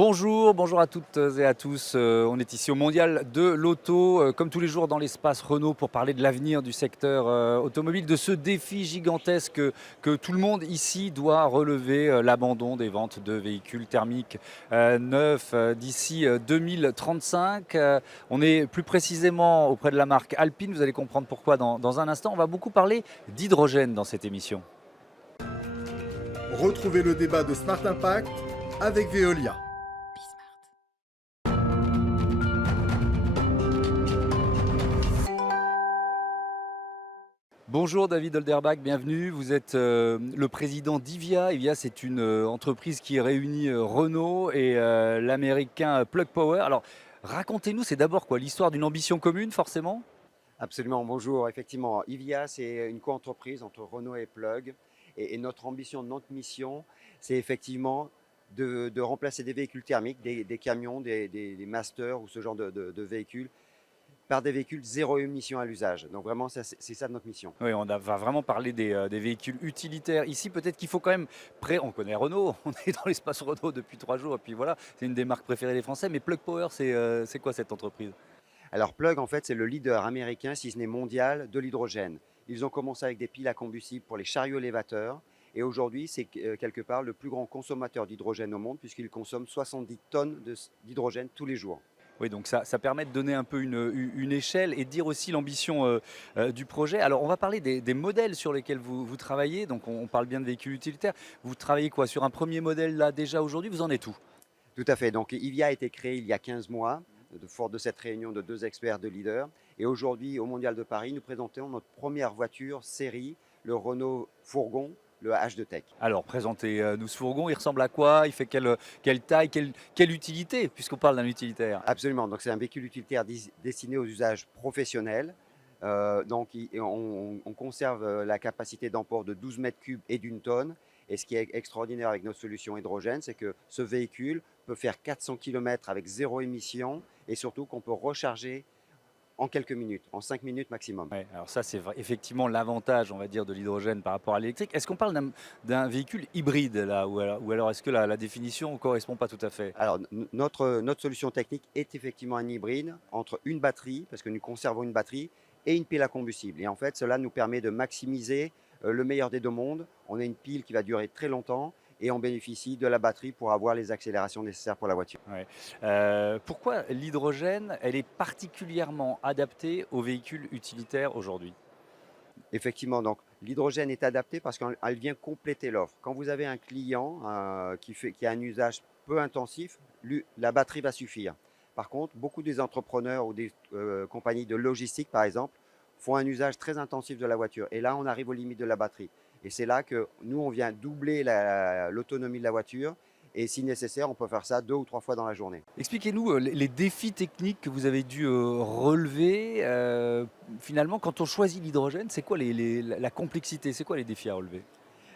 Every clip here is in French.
Bonjour, bonjour à toutes et à tous. On est ici au Mondial de l'Auto, comme tous les jours dans l'espace Renault pour parler de l'avenir du secteur automobile, de ce défi gigantesque que tout le monde ici doit relever, l'abandon des ventes de véhicules thermiques neufs d'ici 2035. On est plus précisément auprès de la marque Alpine, vous allez comprendre pourquoi dans un instant. On va beaucoup parler d'hydrogène dans cette émission. Retrouvez le débat de Smart Impact avec Veolia. Bonjour David Olderbach, bienvenue. Vous êtes le président d'IVIA. IVIA, c'est une entreprise qui réunit Renault et l'américain Plug Power. Alors, racontez-nous, c'est d'abord quoi? L'histoire d'une ambition commune, forcément? Absolument, bonjour. Effectivement, IVIA, c'est une co-entreprise entre Renault et Plug. Et notre ambition, notre mission, c'est effectivement de remplacer des véhicules thermiques, des camions, des masters ou ce genre de véhicules, par des véhicules zéro émission à l'usage. Donc vraiment, c'est ça notre mission. Oui, va vraiment parler des véhicules utilitaires. Ici, peut-être qu'il faut quand même... On connaît Renault, on est dans l'espace Renault depuis 3 jours, et puis voilà, c'est une des marques préférées des Français. Mais Plug Power, c'est quoi cette entreprise? Alors Plug, en fait, c'est le leader américain, si ce n'est mondial, de l'hydrogène. Ils ont commencé avec des piles à combustible pour les chariots élévateurs. Et aujourd'hui, c'est quelque part le plus grand consommateur d'hydrogène au monde, puisqu'il consomme 70 tonnes d'hydrogène tous les jours. Oui, donc ça permet de donner un peu une échelle et de dire aussi l'ambition du projet. Alors, on va parler des modèles sur lesquels vous travaillez. Donc, on parle bien de véhicules utilitaires. Vous travaillez quoi sur un premier modèle là déjà aujourd'hui? Vous en êtes où? Tout à fait. Donc, IVIA a été créé il y a 15 mois, fort de cette réunion de deux experts, de leaders. Et aujourd'hui, au Mondial de Paris, nous présentons notre première voiture série, le Renault Fourgon, le H2 Tech. Alors, présentez-nous ce fourgon. Il ressemble à quoi? Il fait quelle taille, quelle utilité, puisqu'on parle d'un utilitaire? Absolument. Donc, c'est un véhicule utilitaire destiné aux usages professionnels. On conserve la capacité d'emport de 12 mètres cubes et d'une tonne. Et ce qui est extraordinaire avec notre solution hydrogène, c'est que ce véhicule peut faire 400 km avec zéro émission et surtout qu'on peut recharger en quelques minutes, en 5 minutes maximum. Ouais, alors ça, c'est effectivement l'avantage, on va dire, de l'hydrogène par rapport à l'électrique. Est-ce qu'on parle d'un véhicule hybride là, ou alors est-ce que la définition ne correspond pas tout à fait? Alors, notre solution technique est effectivement un hybride entre une batterie, parce que nous conservons une batterie, et une pile à combustible. Et en fait, cela nous permet de maximiser le meilleur des deux mondes. On a une pile qui va durer très longtemps et on bénéficie de la batterie pour avoir les accélérations nécessaires pour la voiture. Ouais. Pourquoi l'hydrogène, elle est particulièrement adaptée aux véhicules utilitaires aujourd'hui? Effectivement, donc l'hydrogène est adapté parce qu'elle vient compléter l'offre. Quand vous avez un client qui a un usage peu intensif, la batterie va suffire. Par contre, beaucoup des entrepreneurs ou des compagnies de logistique, par exemple, font un usage très intensif de la voiture. Et là, on arrive aux limites de la batterie. Et c'est là que nous, on vient doubler l'autonomie de la voiture. Et si nécessaire, on peut faire ça 2 ou 3 fois dans la journée. Expliquez-nous les défis techniques que vous avez dû relever. Finalement, quand on choisit l'hydrogène, c'est quoi la complexité? C'est quoi les défis à relever?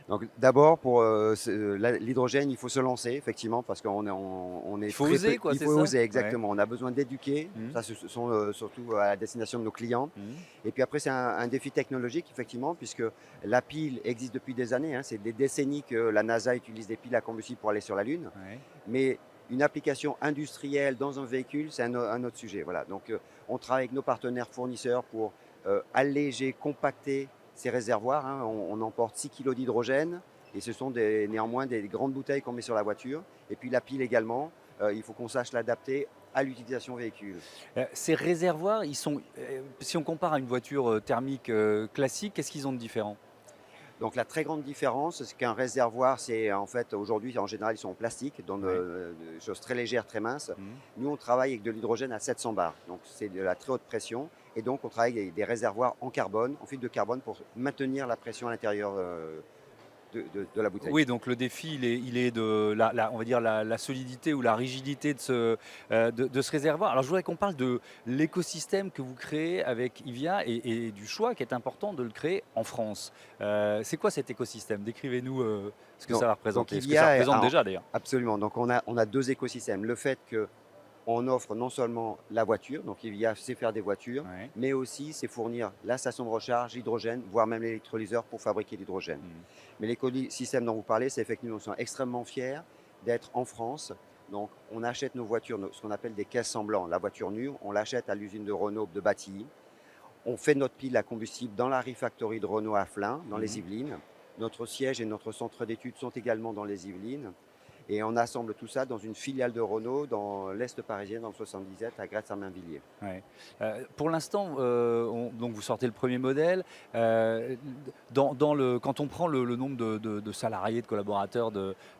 Donc d'abord, pour l'hydrogène, il faut se lancer, effectivement, parce on est Il faut très oser, peu. quoi, Il c'est faut ça? oser, Ouais. exactement. On a besoin d'éduquer. Mmh. Ça, ce sont surtout à la destination de nos clients. Mmh. Et puis après, c'est un défi technologique, effectivement, puisque la pile existe depuis des années, hein. C'est des décennies que la NASA utilise des piles à combustible pour aller sur la Lune. Ouais. Mais une application industrielle dans un véhicule, c'est un autre sujet. Voilà. Donc, on travaille avec nos partenaires fournisseurs pour alléger, compacter ces réservoirs, hein. On emporte 6 kg d'hydrogène et ce sont néanmoins des grandes bouteilles qu'on met sur la voiture. Et puis la pile également, il faut qu'on sache l'adapter à l'utilisation véhicule. Ces réservoirs, si on compare à une voiture thermique classique, qu'est-ce qu'ils ont de différent? Donc la très grande différence, c'est qu'un réservoir, c'est en fait aujourd'hui, en général, ils sont en plastique, dans Ouais. des choses très légères, très minces. Mmh. Nous, on travaille avec de l'hydrogène à 700 bars, donc c'est de la très haute pression. Et donc, on travaille avec des réservoirs en carbone, en fibre de carbone, pour maintenir la pression à l'intérieur de la bouteille. Oui, donc le défi, il est de on va dire la solidité ou la rigidité de ce réservoir. Alors, je voudrais qu'on parle de l'écosystème que vous créez avec IVIA et du choix qui est important de le créer en France. C'est quoi cet écosystème? Décrivez-nous ce que Donc, ça va donc représenter, ce que ça IVIA, représente déjà d'ailleurs. absolument. Donc on a deux écosystèmes. Le fait qu'on offre non seulement la voiture, donc IVIA sait faire des voitures, Ouais. mais aussi c'est fournir la station de recharge, l'hydrogène, voire même l'électrolyseur pour fabriquer l'hydrogène. Mmh. Mais l'écosystème dont vous parlez, c'est effectivement, nous sommes extrêmement fiers d'être en France Donc, on achète nos voitures, ce qu'on appelle des caisses semblantes. La voiture nue, on l'achète à l'usine de Renault de Batilly. On fait notre pile à combustible dans la refactory de Renault à Flins, dans les Yvelines. Notre siège et notre centre d'études sont également dans les Yvelines. Et on assemble tout ça dans une filiale de Renault dans l'Est parisien, dans le 77, à Gretz-Armainvilliers. Ouais. Pour l'instant, donc vous sortez le premier modèle. Quand on prend le nombre de salariés, de collaborateurs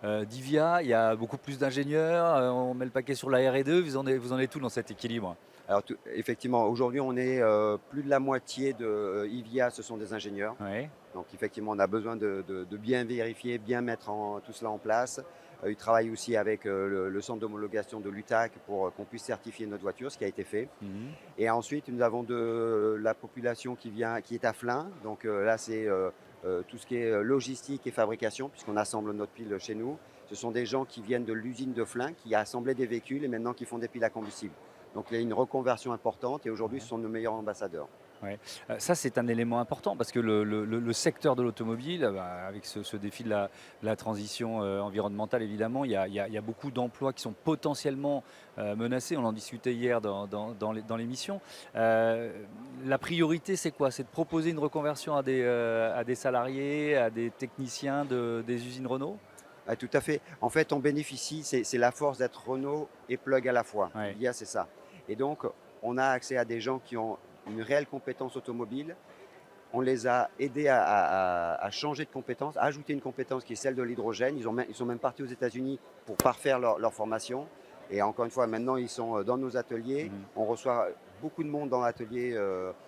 d'IVIA, il y a beaucoup plus d'ingénieurs. On met le paquet sur la R&D. Vous en êtes tout dans cet équilibre? Alors, effectivement, aujourd'hui, on est plus de la moitié de IVIA, ce sont des ingénieurs. Ouais. Donc, effectivement, on a besoin de bien vérifier, bien mettre tout cela en place. Ils travaillent aussi avec le centre d'homologation de l'UTAC pour qu'on puisse certifier notre voiture, ce qui a été fait. Et ensuite, nous avons de la population qui est à Flins. Donc là, c'est tout ce qui est logistique et fabrication, puisqu'on assemble notre pile chez nous. Ce sont des gens qui viennent de l'usine de Flins, qui a assemblé des véhicules et maintenant qui font des piles à combustible. Donc il y a une reconversion importante et aujourd'hui, ce sont nos meilleurs ambassadeurs. Ouais. Ça, c'est un élément important parce que le secteur de l'automobile, avec ce défi de la transition environnementale, évidemment, il y a beaucoup d'emplois qui sont potentiellement menacés. On en discutait hier dans l'émission. La priorité, c'est quoi? C'est de proposer une reconversion à des salariés, à des techniciens des usines Renault? Ah, tout à fait. En fait, on bénéficie, c'est la force d'être Renault et Plug à la fois. Ouais. Il y a, c'est ça. Et donc, on a accès à des gens qui ont une réelle compétence automobile. On les a aidés à changer de compétence, à ajouter une compétence qui est celle de l'hydrogène. Ils sont même partis aux États-Unis pour parfaire leur formation. Et encore une fois, maintenant, ils sont dans nos ateliers. On reçoit beaucoup de monde dans l'atelier.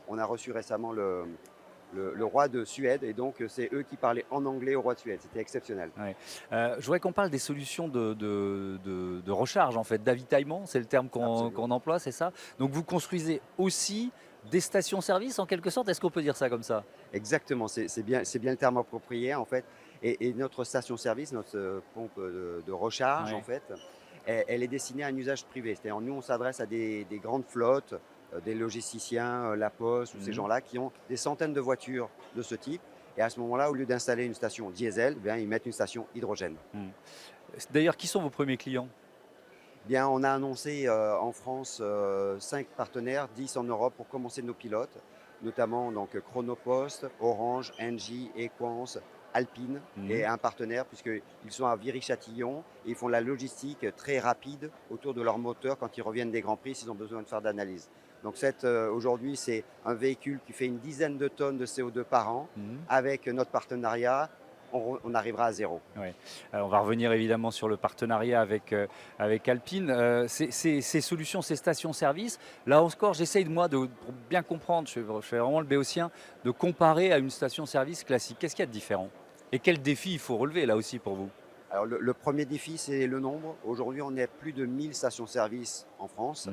On a reçu récemment le roi de Suède. Et donc, c'est eux qui parlaient en anglais au roi de Suède. C'était exceptionnel. Ouais. Je voudrais qu'on parle des solutions de recharge, en fait, d'avitaillement, c'est le terme qu'on emploie, c'est ça? Donc vous construisez aussi des stations-service en quelque sorte, est-ce qu'on peut dire ça comme ça? Exactement, c'est bien le terme approprié en fait. Et notre station-service, notre pompe de recharge Ouais. en fait, elle est destinée à un usage privé. C'est-à-dire nous, on s'adresse à des grandes flottes, des logisticiens, La Poste ou ces gens-là qui ont des centaines de voitures de ce type. Et à ce moment-là, au lieu d'installer une station diesel, eh bien, ils mettent une station hydrogène. Mm. D'ailleurs, qui sont vos premiers clients? Eh bien, on a annoncé en France 5 partenaires, 10 en Europe pour commencer nos pilotes, notamment donc Chronopost, Orange, Engie, Equance, Alpine et un partenaire puisqu'ils sont à Viry-Châtillon et ils font la logistique très rapide autour de leur moteur quand ils reviennent des Grands Prix s'ils ont besoin de faire d'analyse. Donc aujourd'hui, c'est un véhicule qui fait une dizaine de tonnes de CO2 par an. Avec notre partenariat, on arrivera à zéro. Ouais. On va revenir évidemment sur le partenariat avec Alpine. Ces solutions, ces stations-service, là encore, j'essaye pour bien comprendre, je fais vraiment le béotien, de comparer à une station-service classique. Qu'est-ce qu'il y a de différent? Et quel défi il faut relever là aussi pour vous? Alors le premier défi, c'est le nombre. Aujourd'hui, on est à plus de 1000 stations-service en France.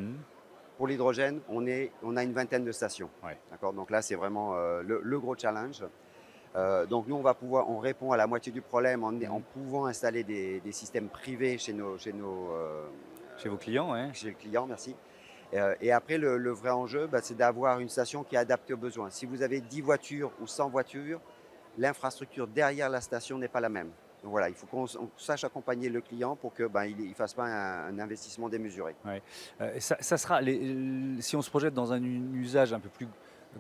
Pour l'hydrogène, on a une vingtaine de stations. Ouais. D'accord. Donc là, c'est vraiment le gros challenge. Donc nous, on répond à la moitié du problème en pouvant installer des systèmes privés chez Chez vos clients, ouais. chez le client, merci. Et après, le vrai enjeu, c'est d'avoir une station qui est adaptée aux besoins. Si vous avez 10 voitures ou 100 voitures, l'infrastructure derrière la station n'est pas la même. Donc voilà, il faut qu'on sache accompagner le client pour qu'il ne fasse pas un investissement démesuré. Ouais. Ça sera, si on se projette dans un usage un peu plus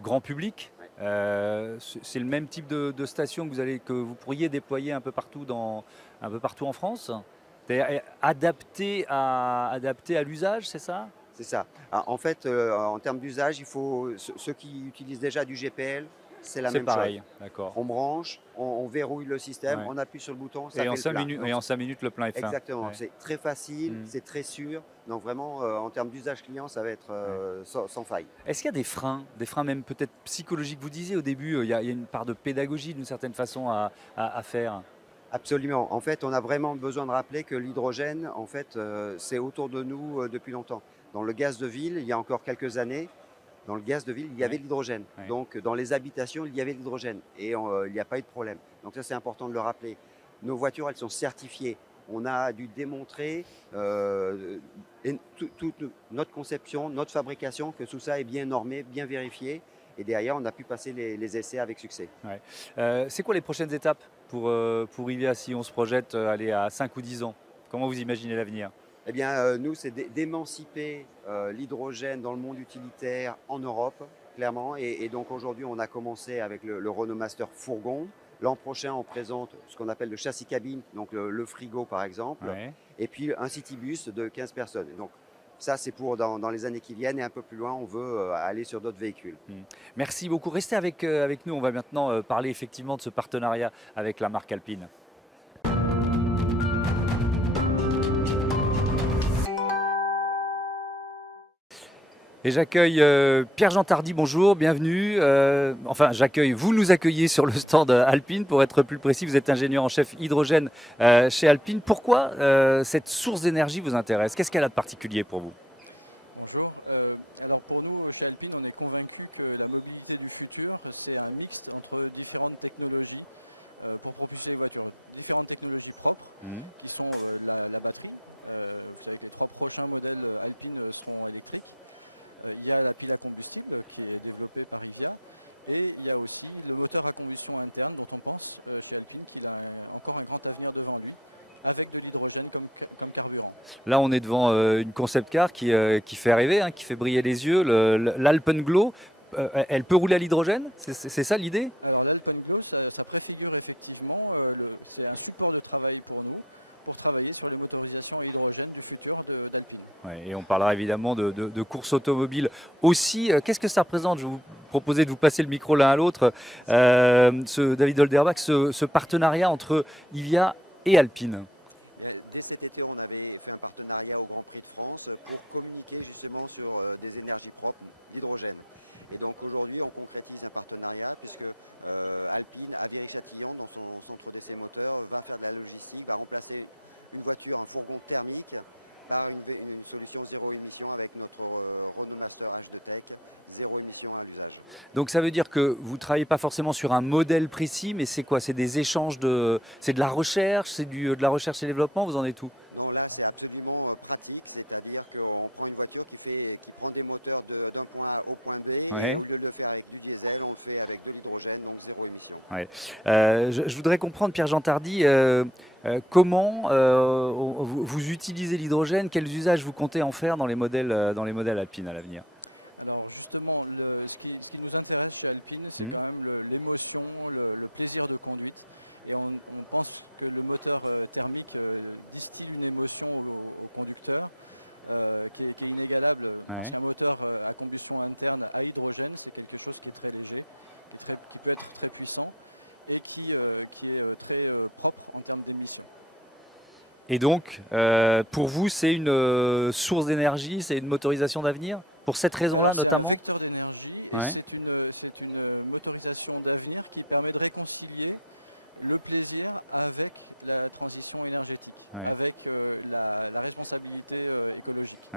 grand public, c'est le même type de station que vous pourriez déployer un peu partout en France? C'est adapté à l'usage, c'est ça? C'est ça. Alors, en fait, en termes d'usage, il faut ceux qui utilisent déjà du GPL, c'est la même pareil, chose. d'accord. On branche, on verrouille le système, Ouais. on appuie sur le bouton, ça Et fait en le 5 plein. minutes, Donc, en 5 minutes, le plein est fait. exactement, Ouais. c'est très facile, c'est très sûr. Donc vraiment, en termes d'usage client, ça va être sans faille. Est-ce qu'il y a des freins même peut-être psychologiques? Vous disiez au début, il y a une part de pédagogie d'une certaine façon à faire. Absolument. En fait, on a vraiment besoin de rappeler que l'hydrogène, en fait, c'est autour de nous depuis longtemps. Dans le gaz de ville, il y a encore quelques années, dans le gaz de ville, il y avait de l'hydrogène. Ouais. Donc, dans les habitations, il y avait de l'hydrogène. Et il n'y a pas eu de problème. Donc, ça, c'est important de le rappeler. Nos voitures, elles sont certifiées. On a dû démontrer toute notre conception, notre fabrication, que tout ça est bien normé, bien vérifié. Et derrière, on a pu passer les essais avec succès. Ouais. C'est quoi les prochaines étapes pour IVIA si on se projette aller à 5 ou 10 ans? Comment vous imaginez l'avenir? Eh bien, nous, c'est d'émanciper l'hydrogène dans le monde utilitaire en Europe, clairement. Et donc aujourd'hui, on a commencé avec le Renault Master fourgon. L'an prochain, on présente ce qu'on appelle le châssis cabine, donc le frigo par exemple, Ouais. et puis un citybus de 15 personnes. Et donc ça, c'est pour dans les années qui viennent. Et un peu plus loin, on veut aller sur d'autres véhicules. Merci beaucoup. Restez avec nous. On va maintenant parler effectivement de ce partenariat avec la marque Alpine. Et j'accueille Pierre-Jean Tardy, bonjour, bienvenue. Vous nous accueillez sur le stand Alpine, pour être plus précis, vous êtes ingénieur en chef hydrogène chez Alpine. Pourquoi cette source d'énergie vous intéresse? Qu'est-ce qu'elle a de particulier pour vous? Bonjour. Alors pour nous, chez Alpine, on est convaincu que la mobilité du futur, c'est un mixte entre différentes technologies pour propulser les voitures. Différentes technologies propres, qui sont la batterie. Vous savez que les 3 prochains modèles Alpine seront électriques. Il y a la pile à combustible qui est développée par Ivia. Et il y a aussi le moteur à combustion interne dont on pense chez Alpine qu'il a encore un grand avenir devant lui, avec de l'hydrogène comme carburant. Là, on est devant une concept car qui fait rêver, qui fait briller les yeux, l'Alpenglow. Elle peut rouler à l'hydrogène? C'est ça l'idée? Alors l'Alpenglow, ça préfigure effectivement, c'est un support de travail pour nous, pour travailler sur les motorisations à hydrogène du futur d'Alpine. Ouais, et on parlera évidemment de courses automobiles aussi. Qu'est-ce que ça représente? Je vais vous proposer de vous passer le micro l'un à l'autre. David Olderbach, ce partenariat entre Ivia et Alpine. Dès cet été, on avait fait un partenariat au Grand Prix de France pour communiquer justement sur des énergies propres, l'hydrogène. Et donc aujourd'hui, on concrétise un partenariat puisque Alpine, à Viry-Châtillon, dans son centre d'essai moteur, va faire de la logistique, va remplacer une voiture, un fourgon thermique, par une solution zéro émission avec notre Renault Master H2 Tech, zéro émission à l'usage. Donc ça veut dire que vous ne travaillez pas forcément sur un modèle précis, mais c'est quoi? C'est des échanges c'est de la recherche, c'est de la recherche et développement, vous en êtes où? Non, là c'est absolument pratique, c'est-à-dire qu'on prend une voiture qui prend des moteurs d'un point A au point B, Ouais. et au lieu de le faire avec du diesel, on le fait avec de l'hydrogène, donc zéro émission. Ouais. Je voudrais comprendre, Pierre-Jean Tardy, comment vous utilisez l'hydrogène, quels usages vous comptez en faire dans les modèles Alpine à l'avenir? Alors justement, ce qui nous intéresse chez Alpine, c'est quand même l'émotion, le plaisir de conduite. Et on pense que le moteur thermique distille une émotion au conducteur qui est inégalable. Parce qu'un moteur à combustion interne à hydrogène, c'est quelque chose qui est très léger, qui peut être très puissant et qui est très propre en termes d'émissions. Et donc, pour vous, c'est une source d'énergie, c'est une motorisation d'avenir? Pour cette raison-là, Alors c'est un notamment? vecteur d'énergie et Ouais. c'est une motorisation d'avenir qui permet de réconcilier le plaisir avec la transition énergétique, Ouais. avec la responsabilité écologique.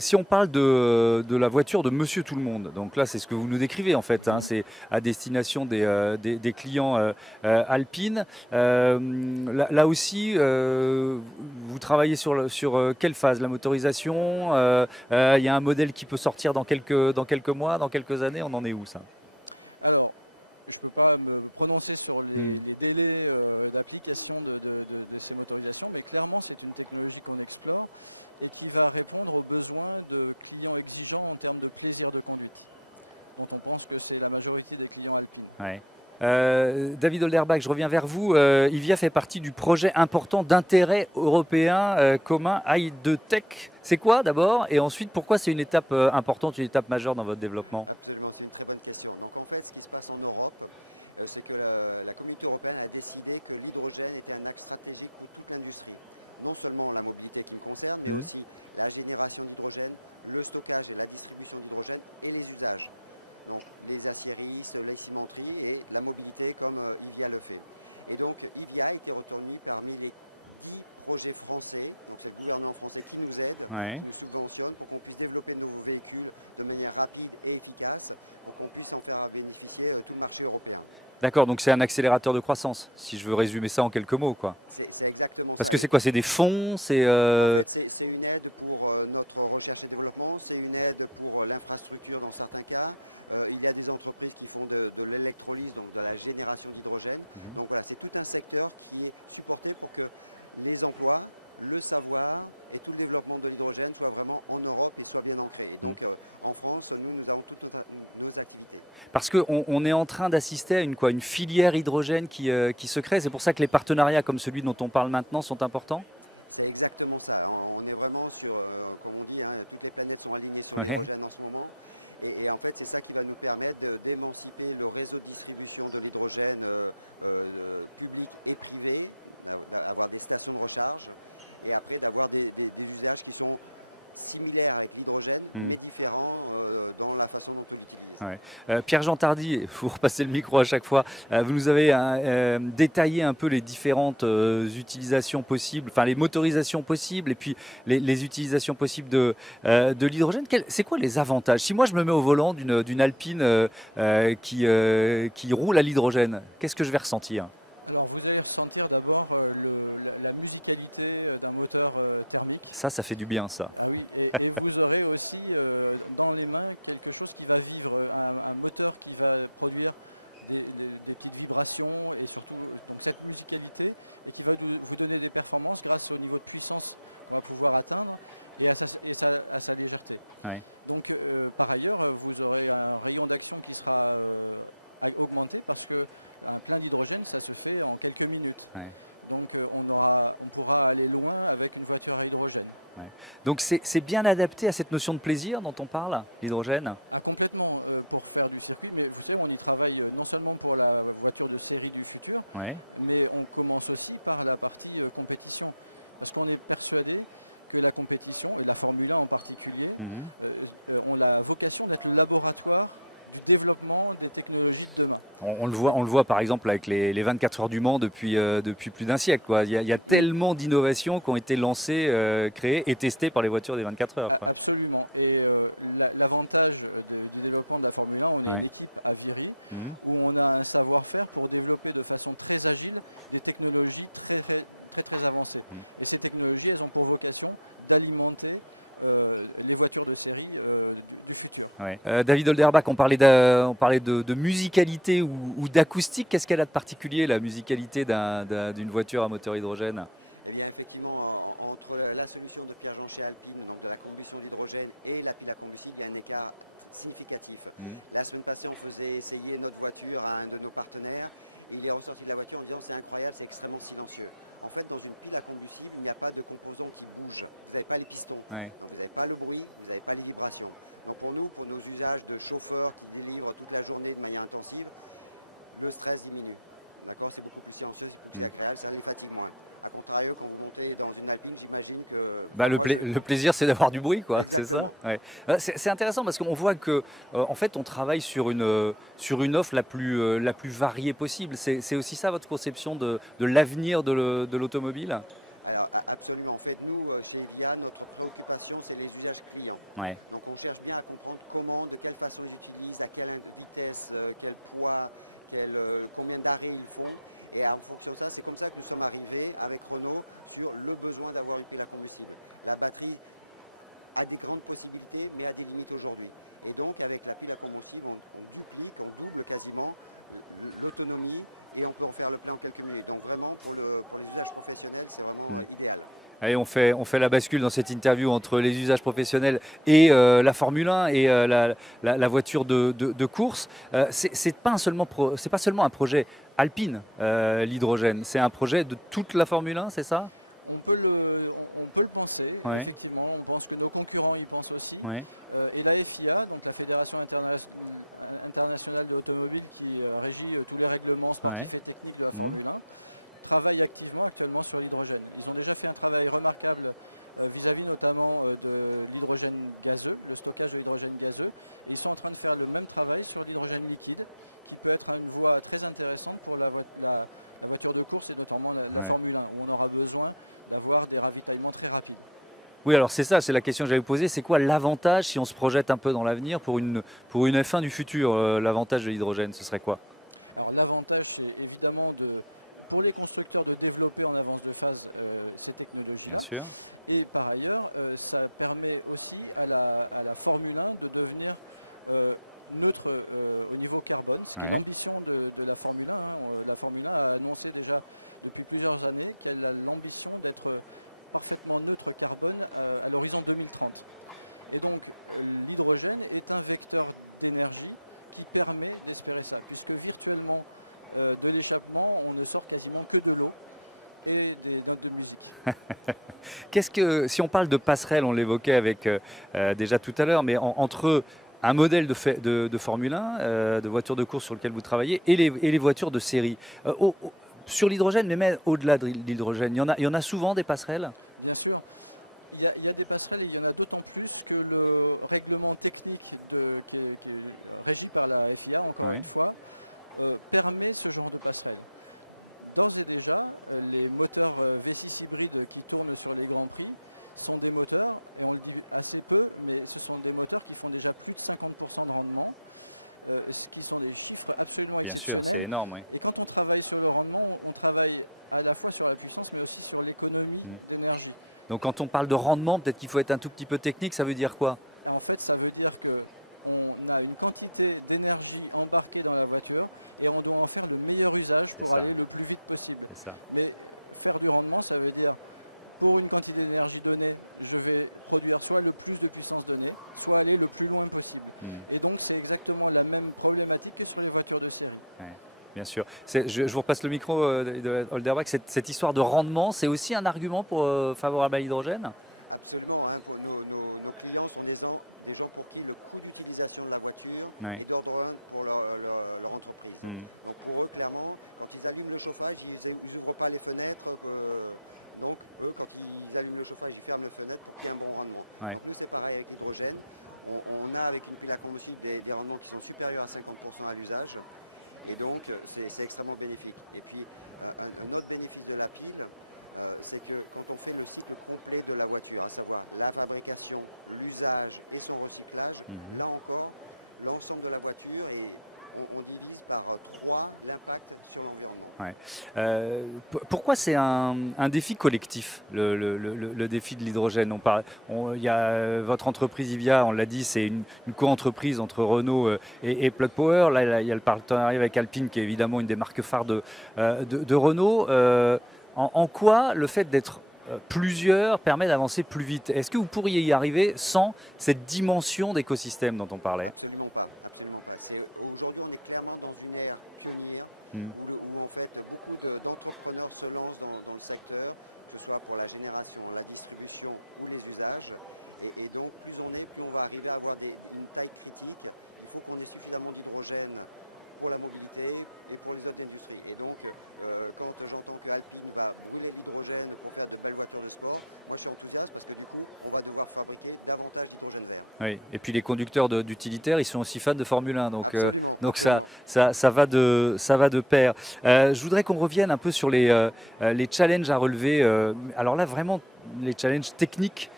Si on parle de la voiture de Monsieur Tout-le-Monde, donc là c'est ce que vous nous décrivez en fait, c'est à destination des clients Alpine. Là aussi, vous travaillez sur quelle phase? La motorisation, il y a un modèle qui peut sortir dans quelques mois, dans quelques années, on en est où ça? Alors, je ne peux pas me prononcer sur les délais d'application de ces motorisations, mais clairement c'est une technologie qu'on explore et qui va répondre aux besoins de clients exigeants en termes de plaisir de conduite, dont on pense que c'est la majorité des clients Alpine. Ouais. David Olderbach, je reviens vers vous. Ivia fait partie du projet important d'intérêt européen commun H2 Tech. C'est quoi d'abord? Et ensuite, pourquoi c'est une étape importante, une étape majeure dans votre développement? Absolument, c'est une très bonne question. Donc en fait, ce qui se passe en Europe, c'est que la communauté européenne a décidé que l'hydrogène était un axe stratégique pour toute l'industrie. Non seulement la mobilité qui me concerne, mais aussi la génération d'hydrogène, le stockage et la distribution d'hydrogène et les usages. Donc les aciéristes, les cimenteries et la mobilité comme Ivia le fait. Et donc Ivia a été retenu parmi les 10 projets français, donc c'est le gouvernement français qui nous aide, qui nous subventionne pour qu'on puisse développer de nouveaux véhicules de manière rapide et efficace, pour qu'on puisse en faire bénéficier tout le marché européen. D'accord, donc c'est un accélérateur de croissance, si je veux résumer ça en quelques mots, quoi. C'est exactement ça. Parce que c'est quoi? C'est des fonds? En fait, c'est une aide pour notre recherche et développement, c'est une aide pour l'infrastructure dans certains cas. Il y a des entreprises qui font de l'électrolyse, donc de la génération d'hydrogène. Donc voilà, c'est tout un secteur qui est supporté pour que les emplois le savoir et tout le développement de l'hydrogène soit vraiment en Europe et soit bien ancré. Et donc en France, nous avons toutes nos activités. Parce qu'on est en train d'assister à une filière hydrogène qui se crée. C'est pour ça que les partenariats comme celui dont on parle maintenant sont importants. C'est exactement ça. On est vraiment sur, comme on dit, hein, toutes les planètes sont alignées sur l'hydrogène en ce moment. Et en fait, c'est ça qui va nous permettre d'émanciper le réseau de distribution de l'hydrogène public et privé, d'avoir des stations de recharge et après d'avoir des usages qui sont similaires avec l'hydrogène, mais différents dans la façon dont on l'utilise. Ouais. Pierre-Jean Tardy, il faut repasser le micro à chaque fois, vous nous avez détaillé un peu les différentes utilisations possibles, enfin les motorisations possibles et puis les utilisations possibles de l'hydrogène. C'est quoi les avantages? Si moi je me mets au volant d'une Alpine qui roule à l'hydrogène, qu'est-ce que je vais ressentir? Alors vous allez ressentir d'abord la musicalité d'un moteur thermique. Ça fait du bien ça. Ah oui, et vous aurez aussi dans les mains quelque chose qui va vivre, un moteur qui va produire des petites vibrations et surtout donc cette musicalité et qui va vous donner des performances grâce au niveau de puissance qu'on va pouvoir atteindre et à sa légèreté. Ouais. Donc par ailleurs, vous aurez un rayon d'action qui sera augmenté parce que un plein d'hydrogène, ça se fait en quelques minutes. Ouais. Donc on pourra aller loin avec une voiture à hydrogène. Ouais. Donc c'est bien adapté à cette notion de plaisir dont on parle, l'hydrogène? Ah, complètement, pour faire du circuit. Mais vous savez, on y travaille non seulement pour la voiture de série du futur, Ouais. mais on commence aussi par la partie compétition. Parce qu'on est persuadé que la compétition, et la Formule 1 en particulier, ont la vocation d'être le laboratoire du développement des technologies de demain. On le voit par exemple avec les 24 heures du Mans depuis plus d'un siècle, quoi. Il y a tellement d'innovations qui ont été lancées, créées et testées par les voitures des 24 heures. Quoi. Absolument. Et l'avantage du développement de la Formule 1, on est une équipe à Viry où on a un savoir-faire pour développer de façon très agile des technologies très avancées. Et ces technologies, elles ont pour vocation d'alimenter les voitures de série du futur. Ouais. David Olderbach, on parlait de musicalité ou d'acoustique. Qu'est-ce qu'elle a de particulier, la musicalité d'une voiture à moteur hydrogène? Eh bien, effectivement, entre la solution de Pierre-Jean chez Alpine, donc de la combustion d'hydrogène et la pile à combustible, il y a un écart significatif. La semaine passée, on faisait essayer notre voiture à un de nos partenaires et il est ressorti de la voiture en disant c'est incroyable, c'est extrêmement silencieux. En fait, dans une pile à combustible, il n'y a pas de composants qui bougent. Vous n'avez pas les pistons, donc vous n'avez pas le bruit, vous n'avez pas les vibrations. Donc pour nous, pour nos usages de chauffeurs qui délivrent toute la journée de manière intensive, le stress diminue. D'accord, c'est beaucoup plus silencieux, c'est beaucoup plus agréable, ça les fatigue moins. A contrario, quand vous montez dans une Alpine, j'imagine que... le plaisir, c'est d'avoir du bruit, quoi. Exactement. C'est intéressant parce qu'on voit que, en fait, on travaille sur une offre la plus variée possible. C'est aussi ça votre conception de l'avenir de l'automobile? Alors absolument. En fait, nous, chez Evia, notre préoccupation, c'est les usages clients. Ouais. Donc on cherche bien à comprendre comment, de quelle façon ils utilisent, à quelle vitesse, quel poids, combien d'arrêts ils font. Et en fonction de ça, c'est comme ça que nous sommes arrivés avec Renault sur le besoin d'avoir une pile à combustible. La batterie a des grandes possibilités, mais a des limites aujourd'hui. Et donc, avec la pile à combustible, on duplique, on double quasiment l'autonomie et on peut en faire le plein en quelques minutes. Donc vraiment, pour les usages professionnels, c'est vraiment idéal. Allez, on fait la bascule dans cette interview entre les usages professionnels et la Formule 1 et la voiture de course. C'est pas seulement un projet Alpine, l'hydrogène. C'est un projet de toute la Formule 1, c'est ça? On peut le penser, effectivement. On pense que nos concurrents y pensent aussi. Et la FIA, donc la Fédération internationale de l'automobile qui régit tous les règlements sportifs et techniques de la Formule 1, travaille activement actuellement sur l'hydrogène. Ils ont déjà fait un travail remarquable vis-à-vis notamment de l'hydrogène gazeux, le stockage de l'hydrogène gazeux. Et ils sont en train de faire le même travail sur l'hydrogène liquide, qui peut être une voie très intéressante pour la voiture de course et notamment la Formule 1, où on aura besoin d'avoir des ravitaillements très rapides. Oui, alors c'est ça, c'est la question que j'allais vous poser. C'est quoi l'avantage, si on se projette un peu dans l'avenir, pour une F1 du futur, l'avantage de l'hydrogène, ce serait quoi? Alors l'avantage, c'est évidemment pour les constructeurs de développer en avance de phase ces technologies-là. Et par ailleurs, ça permet aussi à la Formule 1 de devenir neutre au niveau carbone, ce qui est l'ambition de la Formule 1. La Formule 1 a annoncé déjà depuis plusieurs années qu'elle a l'ambition d'être parfaitement neutre carbone à l'horizon 2030. Et donc l'hydrogène est un vecteur d'énergie qui permet d'espérer ça, puisque virtuellement de l'échappement, on ne sort quasiment que de l'eau et des notes de musique. Si on parle de passerelle, on l'évoquait avec déjà tout à l'heure, mais entre un modèle de Formule 1, de voiture de course sur lequel vous travaillez, et les voitures de série, sur l'hydrogène, mais même au-delà de l'hydrogène, il y en a souvent des passerelles? Bien sûr, il y a des passerelles et il y en a d'autant plus que le règlement technique qui est régi par la FIA, encore une fois, permet ce genre de passerelle. D'ores et déjà, les moteurs V6 hybrides qui tournent sur les Grands Prix sont des moteurs, et on le dit assez peu, mais ce sont des moteurs qui font déjà plus de 50% de rendement, ce qui sont des chiffres absolument exceptionnels. Bien sûr, c'est énorme, oui. Et quand on travaille sur le rendement, on travaille à la fois sur la puissance, mais aussi sur l'économie d'énergie. Donc quand on parle de rendement, peut-être qu'il faut être un tout petit peu technique, ça veut dire quoi? Et en fait, ça veut dire qu'on a une quantité d'énergie embarquée dans la voiture et on doit en faire le meilleur usage pour aller le plus vite possible. Mais faire du rendement, ça veut dire pour une quantité d'énergie donnée, je vais produire soit le plus de puissance donnée, soit aller le plus loin possible. Et donc c'est exactement la même problématique que sur les voitures de série. Bien sûr. Je vous repasse le micro de Holderbach. Cette histoire de rendement, c'est aussi un argument favorable à l'hydrogène? Absolument. Nos clients sont des gens pour qui le coût d'utilisation de la voiture est d'ordre 1 pour leur entreprise. Donc pour eux, clairement, quand ils allument le chauffage, ils n'ouvrent pas les fenêtres. Donc eux, quand ils allument le chauffage, ils ferment les fenêtres pour qu'il y ait un bon rendement. Donc nous, c'est pareil avec l'hydrogène. On a avec une pile à combustible des rendements qui sont supérieurs à 50% à l'usage. Et donc, c'est extrêmement bénéfique. Et puis, un autre bénéfice de la pile, c'est que quand on fait le cycle complet de la voiture, à savoir la fabrication, l'usage et son recyclage, là encore, l'ensemble de la voiture, et on divise par 3 l'impact sur l'environnement. Pourquoi c'est un défi collectif, le défi de l'hydrogène? Il y a votre entreprise IVIA, on l'a dit, c'est une co-entreprise entre Renault et Plug Power. Là, il y a le partenariat avec Alpine, qui est évidemment une des marques phares de Renault. En quoi le fait d'être plusieurs permet d'avancer plus vite? Est-ce que vous pourriez y arriver sans cette dimension d'écosystème dont on parlait? Absolument pas, absolument pas. Aujourd'hui, on est clairement dans une ère pionnière où en fait beaucoup d'entrepreneurs se lancent dans le secteur, que ce soit pour la génération, la distribution ou les usages. Et donc plus on va arriver à avoir une taille critique. Il faut qu'on ait suffisamment d'hydrogène pour la mobilité et pour les autres industries. Et donc, quand j'entends que Alpine va brûler l'hydrogène pour faire de belles voitures de sport, moi je suis enthousiaste parce que du coup, on va devoir fabriquer davantage d'hydrogène vert. Oui, et puis les conducteurs d'utilitaires, ils sont aussi fans de Formule 1. Donc, absolument. Donc absolument. Ça va de pair. Je voudrais qu'on revienne un peu sur les challenges à relever. Alors là, vraiment, les challenges techniques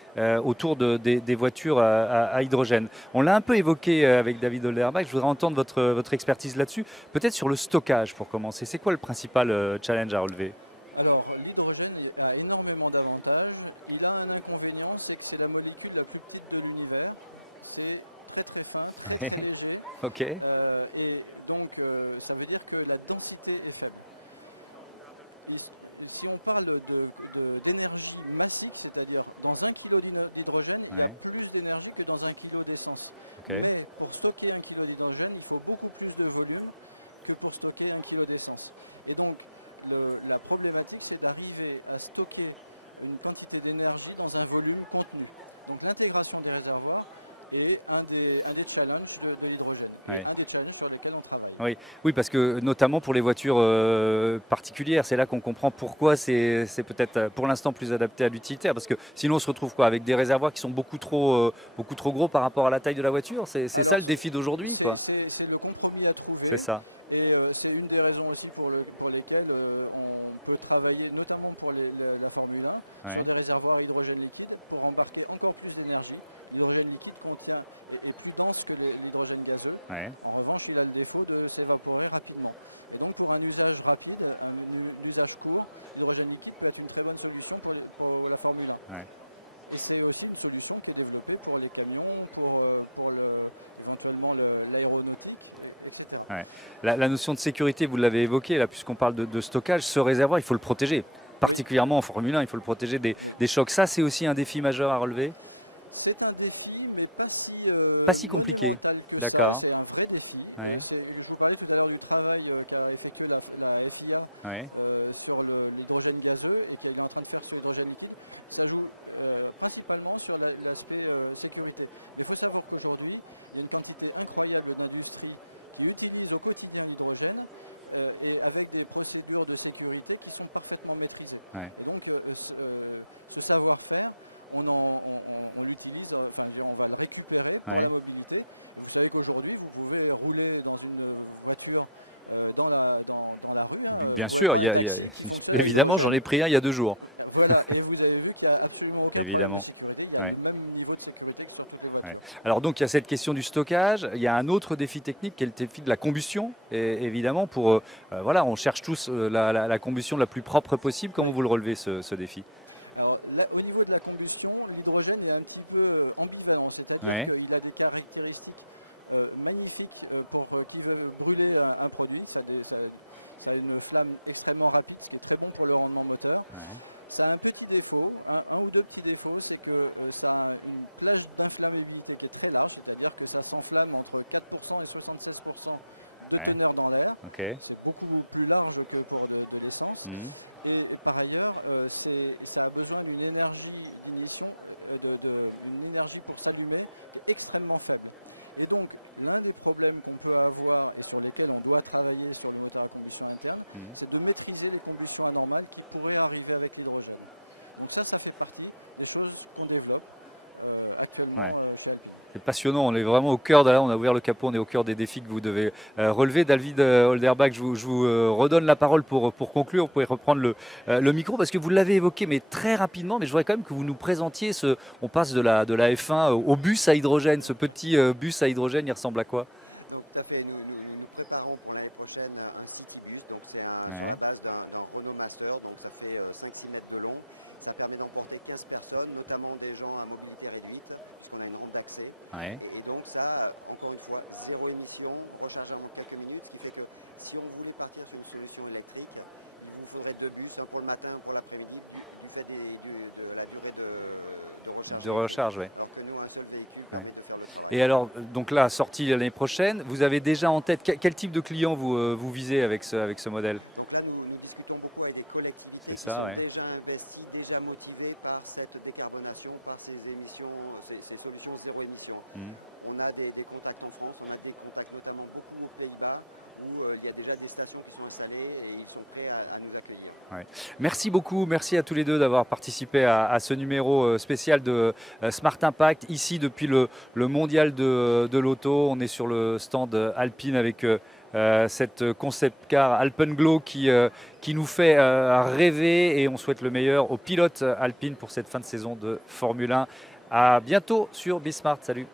autour des voitures à hydrogène. On l'a un peu évoqué avec David Holderbach. Je voudrais entendre votre expertise là-dessus. Peut-être sur le stockage pour commencer. C'est quoi le principal challenge à relever? Alors l'hydrogène a énormément d'avantages. Il a un inconvénient, c'est que c'est la molécule la plus petite de l'univers. C'est très très fin, très très léger. Okay. Et donc ça veut dire que la densité est faible. Si on parle d'énergie massique, c'est-à-dire dans 1 kg d'hydrogène, il y a plus d'énergie que dans 1 kg d'essence. Mais pour stocker 1 kg d'hydrogène, il faut beaucoup plus de volume que pour stocker 1 kg d'essence. Et donc la problématique, c'est d'arriver à stocker une quantité d'énergie dans un volume contenu. Donc l'intégration des réservoirs est un des challenges de l'hydrogène et un des challenges sur lesquels on travaille. Oui, parce que notamment pour les voitures particulières, c'est là qu'on comprend pourquoi c'est peut-être pour l'instant plus adapté à l'utilitaire, parce que sinon on se retrouve quoi, avec des réservoirs qui sont beaucoup trop gros par rapport à la taille de la voiture. C'est ça le défi d'aujourd'hui. C'est le compromis à trouver. C'est ça. Et c'est une des raisons aussi pour lesquelles on peut travailler, notamment pour la Formule 1, sur des réservoirs à hydrogène liquide pour embarquer encore plus d'énergie. L'hydrogène liquide est plus dense que l'hydrogène gazeux. En revanche, il a le défaut de s'évaporer rapidement. Et donc pour un usage rapide, un usage court, l'hydrogène liquide peut être une très bonne solution pour la Formule 1. Et c'est aussi une solution qui est développée pour les camions, pour éventuellement l'aéronautique, etc. La notion de sécurité, vous l'avez évoqué, là, puisqu'on parle de stockage, ce réservoir, il faut le protéger. particulièrement en Formule 1, il faut le protéger des chocs. Ça, c'est aussi un défi majeur à relever. C'est un défi, mais pas si compliqué. monumental que ça. D'accord. C'est un vrai défi. Ouais. Je vous parlais tout à l'heure du travail qu'a effectué la FIA Ouais. sur l'hydrogène gazeux et qu'il est en train de faire sur l'hydrogène liquide. Ça joue principalement sur l'aspect sécurité. Mais il faut savoir qu'aujourd'hui, il y a une quantité incroyable d'industries qui utilisent au quotidien l'hydrogène et avec des procédures de sécurité qui sont parfaitement maîtrisées. Ouais. Et donc ce savoir-faire, on l'utilise, enfin on va le récupérer pour la mobilité. Et vous savez qu'aujourd'hui, vous pouvez rouler dans une voiture dans la rue. Bien vous pouvez sûr, prendre un taxi qui fonctionne à évidemment, l'hydrogène. j'en ai pris un il y a 2 jours. Voilà, et vous avez vu qu'il n'y a absolument aucun problème Évidemment. de sécurité. Il y a le même niveau de sécurité que sur toutes les voitures. Alors donc il y a cette question du stockage, il y a un autre défi technique qui est le défi de la combustion. Et évidemment, voilà, on cherche tous la combustion la plus propre possible. Comment vous le relevez ce défi? Alors là, au niveau de la combustion, l'hydrogène est un petit peu ambivalent, c'est-à-dire qu'il a des caractéristiques magnifiques pour qui veut brûler un produit. Ça a une flamme extrêmement rapide, ce qui est très bon pour le rendement moteur. Ça a un petit défaut, un ou deux petits défauts, c'est que ça a une plage d'inflammabilité qui est très large, c'est-à-dire que ça s'enflamme entre 4% et 76% de teneur dans l'air. C'est beaucoup plus large que pour de l'essence. Et par ailleurs, ça a besoin d'une énergie d'ignition, une énergie pour s'allumer qui est extrêmement faible. Et donc, l'un des problèmes qu'on peut avoir et sur lesquels on doit travailler sur le moteur à combustion interne, c'est de maîtriser les combustions anormales qui pourraient arriver avec l'hydrogène. Donc ça fait partie des choses qu'on développe actuellement chez Alpine. C'est passionnant, on est vraiment au cœur, on a ouvert le capot, on est au cœur des défis que vous devez relever. David Holderbach, je vous redonne la parole pour conclure. Vous pouvez reprendre le micro parce que vous l'avez évoqué, mais très rapidement. Mais je voudrais quand même que vous nous présentiez on passe de la F1 au bus à hydrogène. Ce petit bus à hydrogène, il ressemble à quoi? Donc tout à fait, nous préparons pour l'année prochaine un Citybus, donc c'est sur la base d'un Renault Master, donc ça fait 5-6 mètres de long. Ça permet d'emporter 15 personnes, notamment des gens à mobilité réduite, puisqu'on a une rampe d'accès. Et donc ça, encore une fois, zéro émission, rechargeable en quelques minutes, ce qui fait que si on voulait partir sur une solution électrique, il vous faudrait 2 bus, un pour le matin, un pour l'après-midi, du fait de la durée de recharge électrique. Alors que nous, un seul véhicule permet de faire le travail. Et alors, donc là, sorti l'année prochaine, vous avez déjà en tête quel type de client vous visez avec ce modèle? Donc là, nous discutons beaucoup avec des collectivités qui sont déjà investies, déjà motivées par cette décarbonation, par ces émissions, ces solutions zéro émission. On a des contacts en France, on a des contacts notamment beaucoup aux Pays-Bas, où il y a déjà des stations qui sont installées et ils sont prêts à nous accueillir. Merci beaucoup, merci à tous les deux d'avoir participé à ce numéro spécial de Smart Impact, ici depuis le mondial de l'auto. On est sur le stand Alpine avec cette concept car Alpenglow qui nous fait rêver, et on souhaite le meilleur aux pilotes Alpine pour cette fin de saison de Formule 1. À bientôt sur Bismart, salut.